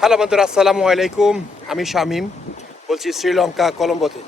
Hello বন্ধুরা আসসালামু আলাইকুম। আমি শামিম বলছি শ্রীলঙ্কা কলম্বোতে।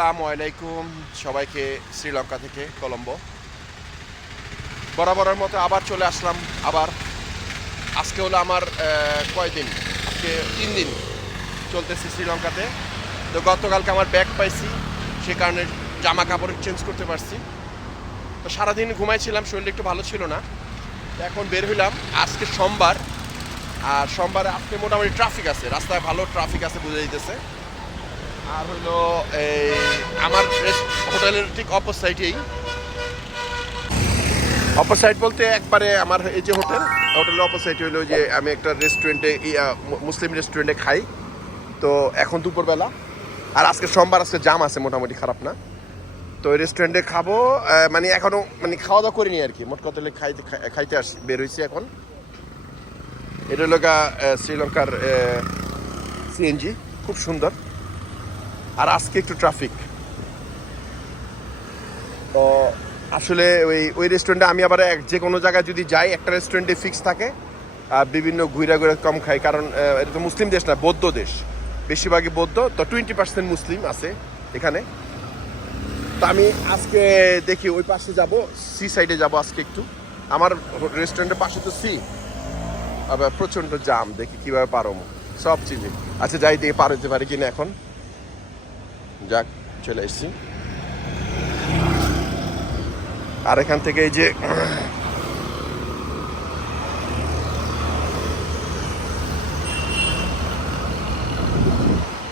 আসসালামু আলাইকুম সবাইকে শ্রীলঙ্কা থেকে কলম্বো। বরাবরের মতো আবার চলে আসলাম, আবার আজকে হলো আমার কয়দিন আজকে তিন দিন চলতেছি শ্রীলঙ্কাতে। তো গতকালকে আমার ব্যাগ পাইছি, সে কারণে জামা কাপড় চেঞ্জ করতে পারছি। তো সারাদিন ঘুমাইছিলাম, শরীরটা একটু ভালো ছিল না। এখন বের হইলাম, আজকে সোমবার। আর সোমবার আজকে মোটামুটি ট্রাফিক আছে, রাস্তায় ভালো ট্রাফিক আছে বুঝে দিতেছে। আর হলো, এই, আমার হোটেলের ঠিক অপর সাইডেই অপর সাইড বলতে একবারে আমার এই যে হোটেল, হোটেলের অপর সাইড হলো যে আমি একটা রেস্টুরেন্টে মুসলিম রেস্টুরেন্টে খাই। তো এখন দুপুরবেলা, আর আজকে সোমবার, আজকে জাম আছে, মোটামুটি খারাপ না। তো রেস্টুরেন্টে খাব মানে এখনও মানে খাওয়া দাওয়া করিনি আর কি। মোট কথা খাইতে, খাই- খাইতে আসি বের হয়েছি এখন। এটা হলো শ্রীলঙ্কার সিএনজি, খুব সুন্দর। আর আজকে একটু ট্রাফিক তো আসলে ওই ওই রেস্টুরেন্টে আমি আবার এক, যে কোনো জায়গায় যদি যাই, একটা রেস্টুরেন্টে ফিক্স থাকে, আর বিভিন্ন ঘুরে ঘুরে কম খাই, কারণ এটা তো মুসলিম দেশ না, বৌদ্ধ দেশ। বেশিরভাগই বৌদ্ধ, তো টোয়েন্টি পার্সেন্ট মুসলিম আছে এখানে। তো আমি আজকে দেখি ওই পাশে যাব, সি সাইডে যাব আজকে একটু। আমার রেস্টুরেন্টের পাশে তো সি। আবার প্রচণ্ড জাম, দেখি কীভাবে পারো। সব চিনি। আচ্ছা যাই দিয়ে পার হতে পারি কিনা এখন। যাক, চলে এসেছি। আর এখান থেকে এই যে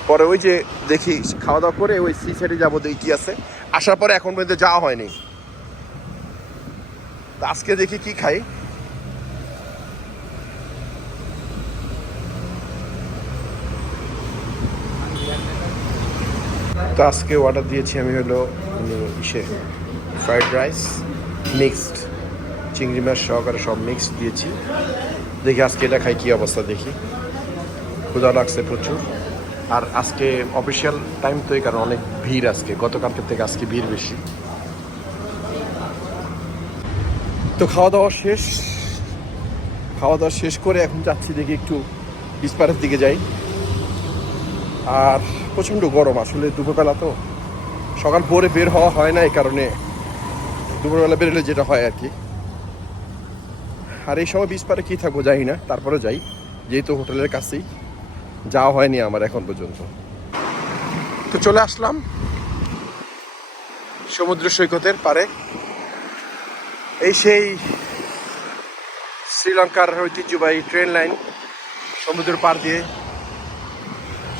পরে ওই যে দেখি খাওয়া দাওয়া করে ওই সি সাইডে যাব দেখি কি আছে। আসার পরে এখন পর্যন্ত যাওয়া হয়নি। আজকে দেখি কি খাই। তো আজকে অর্ডার দিয়েছি আমি হলো ইসে ফ্রাইড রাইস মিক্সড চিংড়ি মাছ সহকারে সব মিক্সড দিয়েছি। দেখি আজকে এটা খাই কী অবস্থা দেখি। ক্ষুধা লাগছে প্রচুর। আর আজকে অফিসিয়াল টাইম তো এই কারণে অনেক ভিড় আজকে। গতকালকের থেকে আজকে ভিড় বেশি। তো খাওয়া দাওয়া শেষ। খাওয়া দাওয়া শেষ করে এখন যাচ্ছি দেখি একটু ইস্পারের দিকে যাই। আর প্রচণ্ড গরম আসলে দুপুরবেলা তো। সকাল ভোরে বের হওয়া হয় না এই কারণে দুপুরবেলা বেরোলে যেটা হয় আর কি। আর এই সময় বিচ পারে কী থাকব যাই না তারপরে যাই। যেহেতু হোটেলের কাছেই। যাওয়া হয়নি আমার এখন পর্যন্ত। তো চলে আসলাম সমুদ্র সৈকতের পারে এই সেই শ্রীলঙ্কার ঐতিহ্যবাহী ট্রেন লাইন সমুদ্রের পার দিয়ে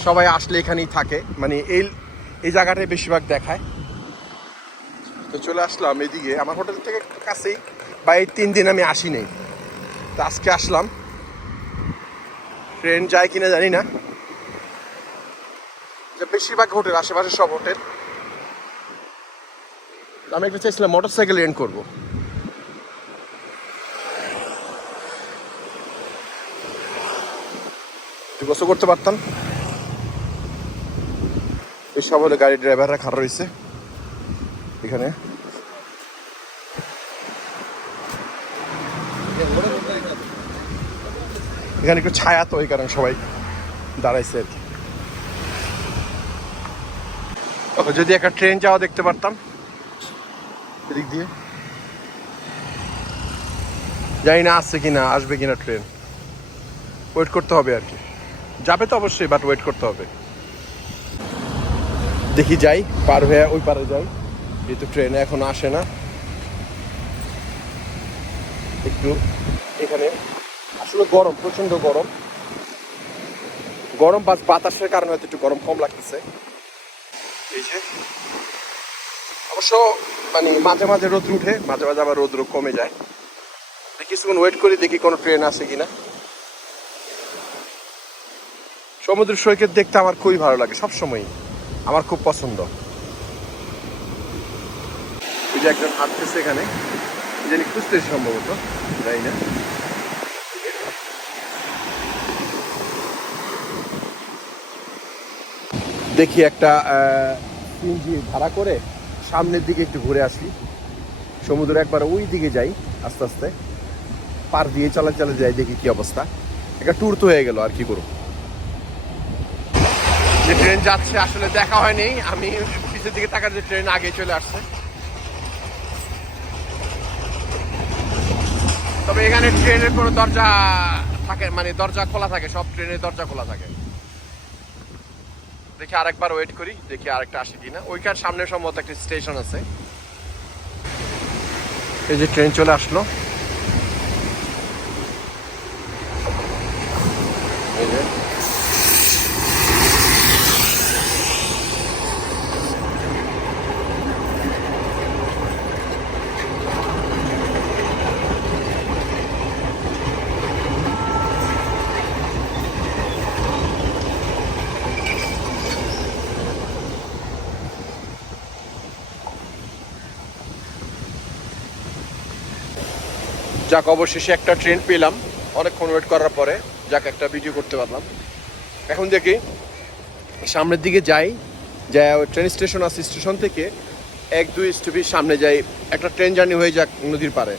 সবাই আসলে এখানেই থাকে। মানে এই এই জায়গাটাই বেশিরভাগ দেখায়। তো চলে আসলাম এদিকে। আমার হোটেল থেকে কাছেই, বা এই তিন দিন আমি আসি নেই। তো আজকে আসলাম। ট্রেন যায় কিনা জানি না। বেশিরভাগ হোটেল আশেপাশে সব হোটেল। আমি একটা চাইছিলাম মোটর সাইকেল রেন্ট করব করতে পারতাম। সব হলে গাড়ির ড্রাইভাররা খারাপ রয়েছে। এখানে। এখানে একটু ছায়া তো, এই কারণে সবাই দাঁড়াইছে আর কি। যদি একটা ট্রেন যাওয়া দেখতে পারতাম। এদিক দিয়ে। জানি না আসছে কিনা, আসবে কিনা ট্রেন। ওয়েট করতে হবে আর কি। যাবে তো অবশ্যই বাট ওয়েট করতে হবে। দেখি যাই, পার হয়ে ওই পারে যাই। যেহেতু ট্রেনে এখন আসে না। একটু এখানে। আসলে গরম প্রচণ্ড গরম। গরম বাস বাতাসের কারণে হয়তো একটু গরম কম লাগতেছে। এই যে। অবশ্য মানে মাঝে মাঝে রোদ উঠে, মাঝে মাঝে আবার রোদ কমে যায়। কিছুক্ষণ ওয়েট করি, দেখি কোনো ট্রেন আসে কিনা। সমুদ্র সৈকত দেখতে আমার খুবই ভালো লাগে সব সময় আমার খুব পছন্দ। যে একজন হাঁটতেছে এখানে জানি খুঁজতেছে সম্ভবত, জানি না। দেখি একটা সিএনজি ভাড়া করে সামনের দিকে একটু ঘুরে আসি। সমুদ্র একবার ওই দিকে যাই, আস্তে আস্তে। পার দিয়ে চলা চলা যাই, দেখি কি অবস্থা। একটা ট্যুর তো হয়ে গেল, আর কি করব? যে ট্রেন যাচ্ছে, আসলে দেখা হয়নি। আমি পিছের দিকে তাকার যে ট্রেন আগে চলে আসছে। তবে এখানে ট্রেনের কোনো দরজা থাকে মানে দরজা খোলা থাকে, সব ট্রেনের দরজা খোলা থাকে। দেখি আরেকবার ওয়েট করি, দেখি আরেকটা আসে কিনা। ওইখান সামনে সম্ভবত একটা স্টেশন আছে। এই যে ট্রেন চলে আসলো। এই যে। যাক, অবশেষে একটা ট্রেন পেলাম। অনেকক্ষণ ওয়েট করার পরে যাক, একটা ভিডিও করতে পারলাম। এখন দেখি, সামনের দিকে যাই ওই ট্রেন স্টেশন আছে স্টেশন থেকে এক, দুই স্টপেজ সামনে যাই। একটা ট্রেন জার্নি হয়ে যাক নদীর পারে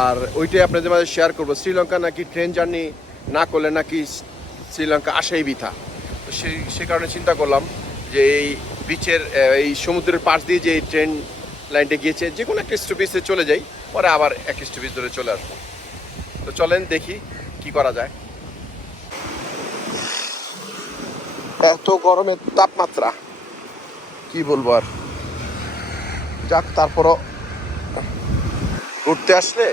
আর ওইটাই আপনাদের মাঝে শেয়ার করব, শ্রীলঙ্কা নাকি ট্রেন জার্নি না করলে নাকি শ্রীলঙ্কা আসেই বৃথা। তো সেই, সে কারণে চিন্তা করলাম যে এই বিচের এই সমুদ্রের পাশ দিয়ে যে ট্রেন লাইনটা গিয়েছে যে কোনো একটা স্টপেজে চলে যাই। পরে আবার এক স্টপেজ ধরে চলে আসব। তো চলেন দেখি কি করা যায়। এত গরমের তাপমাত্রা, কি বলব আর? যাক, তারপরও ঘুরতে আসলে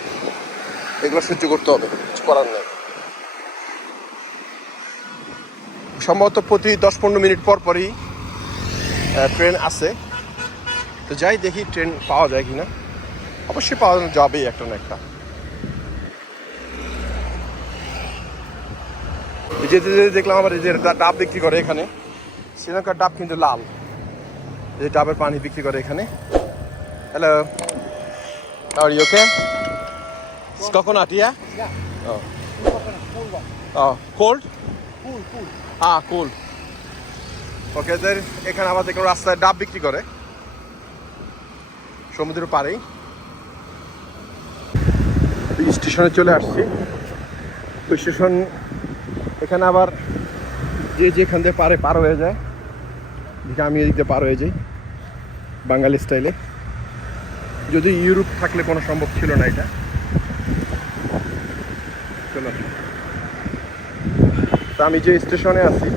এগুলো সহ্য করতে হবে, কিছু করার নেই। সম্ভবত প্রতি দশ পনেরো মিনিট পর পরই ট্রেন আসে। তো যাই দেখি ট্রেন পাওয়া যায় কিনা। অবশ্যই পাওয়া যাবেই একটা না একটা। যেতে যেতে দেখলাম আবার এই যে ডাব বিক্রি করে এখানে। শ্রীলঙ্কার ডাব কিন্তু লাল। এই ডাবের পানি বিক্রি করে এখানে। হ্যালো আর ওকে cold? Cool, cool. হ্যাঁ কুল ওকে এখানে দেখলাম রাস্তায় ডাব বিক্রি করে। সমুদ্রের পাড়েই এই স্টেশনে চলে আসছি। ওই স্টেশন এখানে আবার যে যেখান দিয়ে পারে, পার হয়ে যায়। দিকে আমি এদিক দিয়ে পার হয়ে যাই, বাঙালি স্টাইলে যদি ইউরোপ থাকলে কোনো সম্ভব ছিল না এটা। চলো। তা আমি যে স্টেশনে আছি,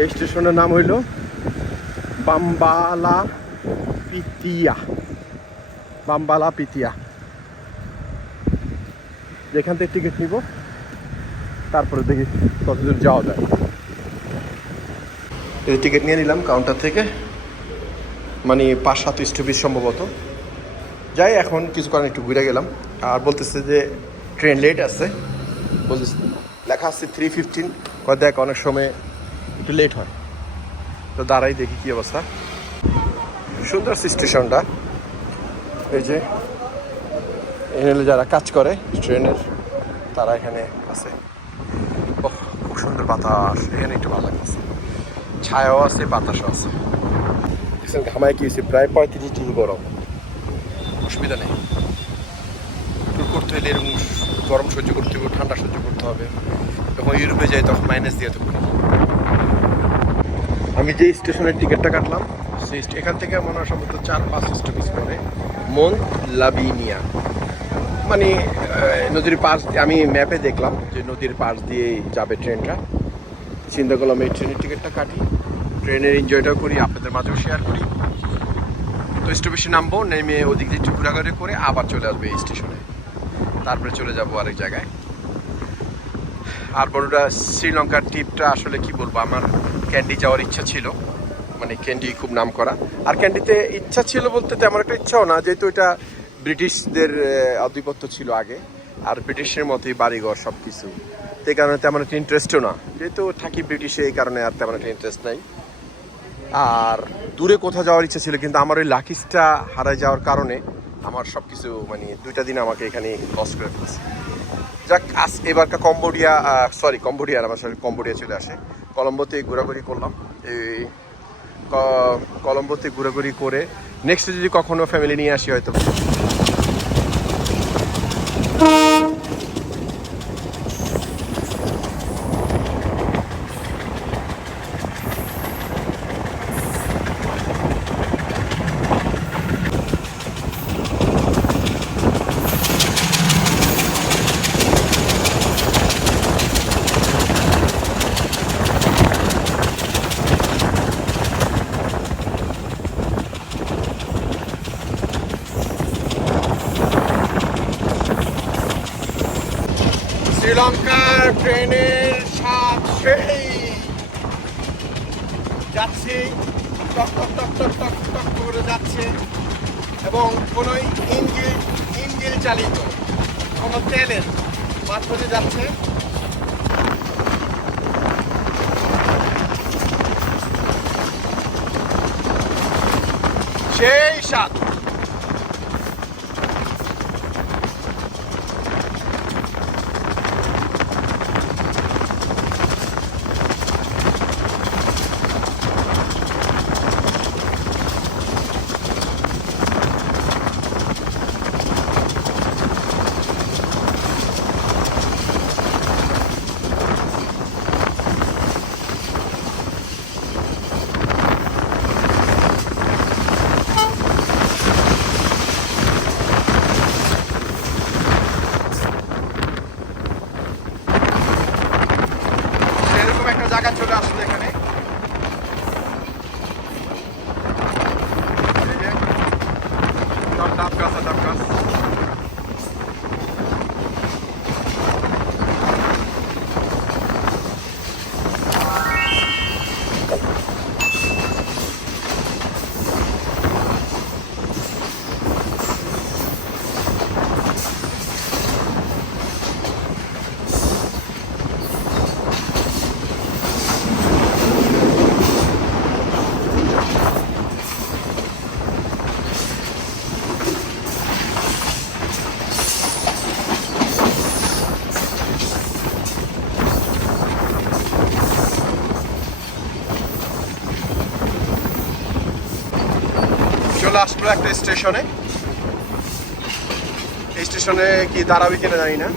এই স্টেশনের নাম হইল বাম্বালা পিতিয়া বাম্বালা পিতিয়া যেখান থেকে টিকিট নিব, তারপরে দেখি কতদূর যাওয়া যায়। এই টিকিট নিয়ে নিলাম কাউন্টার থেকে মানে পাঁচ সাত স্টপেজ সম্ভবত। যাই, এখন কিছু কারণে একটু ঘুরে গেলাম। আর বলতেছে যে ট্রেন লেট আছে। বলতেছে, লেখা আছে থ্রি ফিফটিন দেখ, অনেক সময় একটু লেট হয়। তো দাঁড়াই দেখি কি অবস্থা। সুন্দর স্টেশনটা এই যে এখানে যারা কাজ করে, ট্রেনের, তারা এখানে আছে। খুব সুন্দর বাতাস। এখানে একটু ভালো লাগছে ছায়াও আছে, বাতাসও আছে। দেখছেন, ঘামায় কি হয়েছে? প্রায় পঁয়ত্রিশ ডিগ্রি গরম। অসুবিধা নেই। ট্যুর করতে হলে এরকম গরম সহ্য করতে হবে, ঠান্ডা সহ্য করতে হবে। যখন ইউরোপে যাই, তখন মাইনাস দিয়ে তো আমি যে স্টেশনের টিকিটটা কাটলাম, সেই এখান থেকে মনে হয় সম্ভবত চার পাঁচ স্টপেজ পরে মন লাবিনিয়া। মানে নদীর পাশ দিয়ে- আমি ম্যাপে দেখলাম যে নদীর পাশ দিয়ে যাবে ট্রেনটা। চিন্তা করলাম এই ট্রেনের টিকিটটা কাটি। ট্রেনের এনজয়টাও করি, আপনাদের মাঝেও শেয়ার করি। তো স্টেশনে নামবো, নেমে ওদিক দিয়ে একটু করে আবার চলে আসবে এই স্টেশনে তারপরে চলে যাব আরেক জায়গায়। আর বড়টা শ্রীলঙ্কার ট্রিপটা আসলে কি বলব, আমার ক্যান্ডি যাওয়ার ইচ্ছা ছিল। মানে ক্যান্ডি খুব নাম করা আর ক্যান্ডিতে ইচ্ছা ছিল বলতে তেমন একটা ইচ্ছাও না, যেহেতু এটা ব্রিটিশদের আধিপত্য ছিল আগে, আর ব্রিটিশের মতোই বাড়িঘর সব কিছু সেই কারণে তেমন একটা ইন্টারেস্টও না। যেহেতু থাকি ব্রিটিশে, এই কারণে আর তেমন একটা ইন্টারেস্ট নাই। আর দূরে কোথাও যাওয়ার ইচ্ছা ছিল, কিন্তু আমার ওই লাকিসটা হারায় যাওয়ার কারণে আমার সব কিছু মানে দুইটা দিন আমাকে এখানে লস করে ফেলছে। যাক, আজ এবারকার কম্বোডিয়া সরি কম্বোডিয়া আমার সাথে কম্বোডিয়া চলে আসে। কলম্বোতে ঘোরাঘুরি করলাম। এই কলম্বোতে ঘোরাঘুরি করে নেক্সট যদি কখনো ফ্যামিলি নিয়ে আসি হয়তো। শ্রীলঙ্কার ট্রেনের স্বাদ সেই। যাচ্ছে, টক টক টক টক টক টক করে যাচ্ছে এবং কোনো ইঞ্জিন ইঞ্জিন চালিত, কোনো তেলের মাধ্যমে যাচ্ছে। সেই স্বাদ সেরকম একটা জায়গা চলে আসলো এখানে এই যে, সব ডাব গাছ আর ডাব গাছ। চলে আসলো একটা স্টেশনে। এই স্টেশনে কি দাঁড়াবে কিনা জানি না।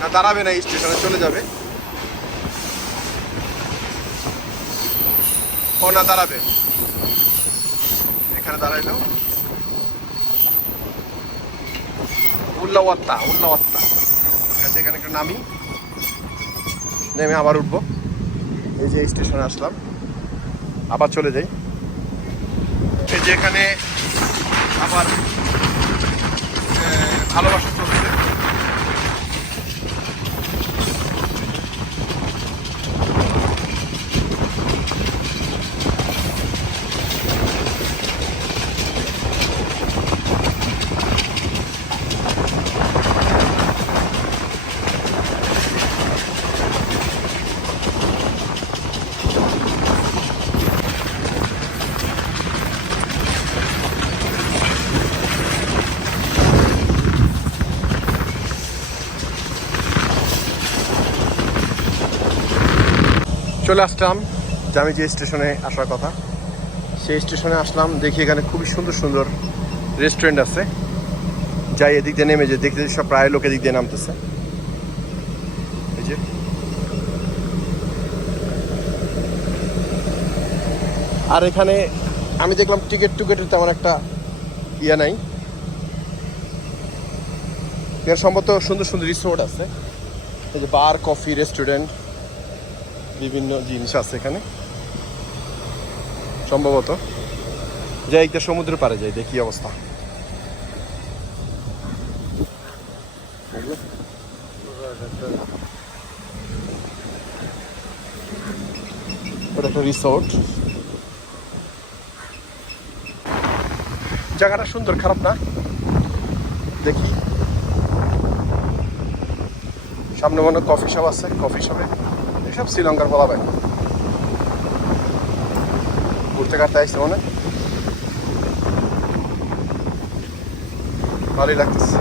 না, দাঁড়াবে না এই স্টেশনে, চলে যাবে। ও না, দাঁড়াবে। এখানে দাঁড়াইলো। উল্লাওয়াত্তা উল্লাওয়াত্তা আছে এখানে একটু নামি। নেমে আবার উঠবো। এই যে স্টেশনে আসলাম। আবার চলে যাই। এই যে এখানে আবার ভালোবাসা চলে আসলাম যে আমি যে স্টেশনে আসার কথা। সেই স্টেশনে আসলাম, দেখি এখানে খুবই সুন্দর সুন্দর রেস্টুরেন্ট আছে। যাই এদিক দিয়ে নেমে যে, দেখতে সব প্রায় লোক এদিক দিয়ে নামতেছে। এই যে। আর এখানে আমি দেখলাম টিকিট টুকেটের তেমন একটা ইয়ে নাই। এর সম্ভবত সুন্দর সুন্দর রিসোর্ট আছে। এই যে বার কফি রেস্টুরেন্ট বিভিন্ন জিনিস আছে এখানে। সম্ভবত। যাই একটা সমুদ্র পারে যাই, দেখি অবস্থা। রিসোর্ট জায়গাটা সুন্দর, খারাপ না? দেখি। সামনে মনে কফি শপ আছে কফি শপে এসব শ্রীলঙ্কার ভাই ঘুরতে কাটতে আসছে মনে? ভালোই লাগতেছে।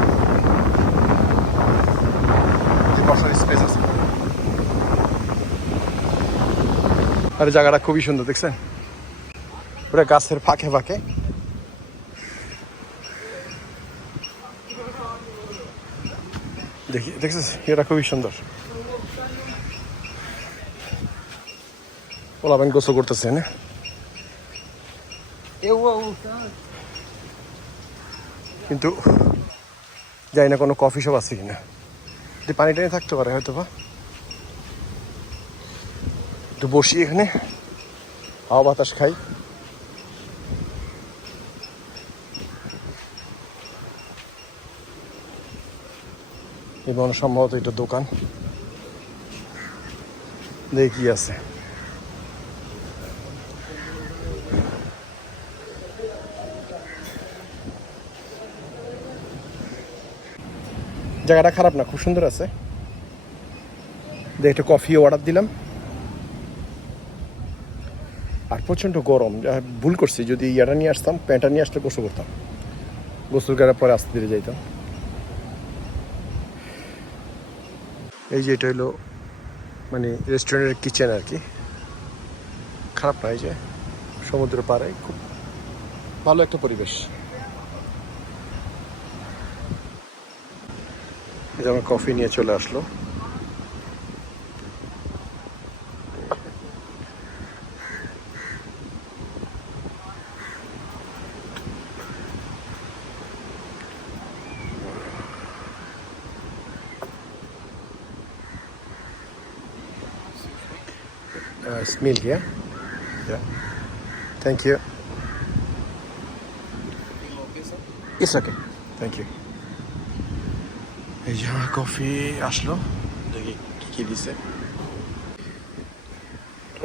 বসার স্পেস আছে। আর জায়গাটা খুবই সুন্দর, দেখছেন? ওটা গাছের ফাঁকে ফাঁকে। দেখি, দেখছিস? এটা খুবই সুন্দর। ব্যাংক গোসল করতেছে না কিন্তু জানি না কোনো কফি শপ আছে কিনা। যদি পানি টানি থাকতে পারে হয়তো বা। একটু বসি এখানে। হাওয়া বাতাস খাই। এবং সম্ভবত এটা দোকান। দেখি আছে। জায়গাটা খারাপ না, খুব সুন্দর আছে। একটু কফি অর্ডার দিলাম। আর প্রচণ্ড গরম ভুল করছি, যদি ইয়াটা নিয়ে আসতাম, প্যান্টটা নিয়ে আসলে গোসল করতাম। গোসল করার পরে আস্তে ধীরে যাইতাম। এই যে এটা হলো মানে রেস্টুরেন্টের কিচেন আর কি খারাপ না, এই যে সমুদ্র পাড়ে, খুব ভালো একটা পরিবেশ। এই যে আমার কফি নিয়ে চলে আসলো Uh, it's milk, yeah? Yeah. Thank you. It's okay. Thank you. এই যে কফি আসলো। দেখি কি দিছে।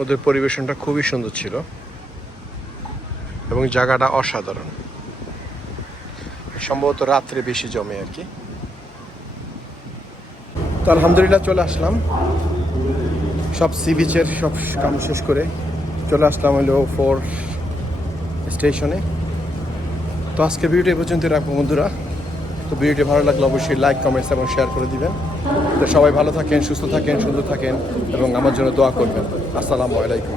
ওদের পরিবেশনটা খুবই সুন্দর ছিল। এবং জায়গাটা অসাধারণ। সম্ভবত রাত্রে বেশি জমে আর কি। তো আলহামদুলিল্লাহ চলে আসলাম। সব সি বিচের সব কাম শেষ করে চলে আসলাম হলো ফোর স্টেশনে। তো আজকে ভিডিওটা পর্যন্ত রাখব বন্ধুরা। তো ভিডিওটি ভালো লাগলে অবশ্যই লাইক কমেন্টস এবং শেয়ার করে দিবেন। তো সবাই ভালো থাকেন, সুস্থ থাকেন, সুন্দর থাকেন এবং আমার জন্য দোয়া করবেন। আসসালামু আলাইকুম।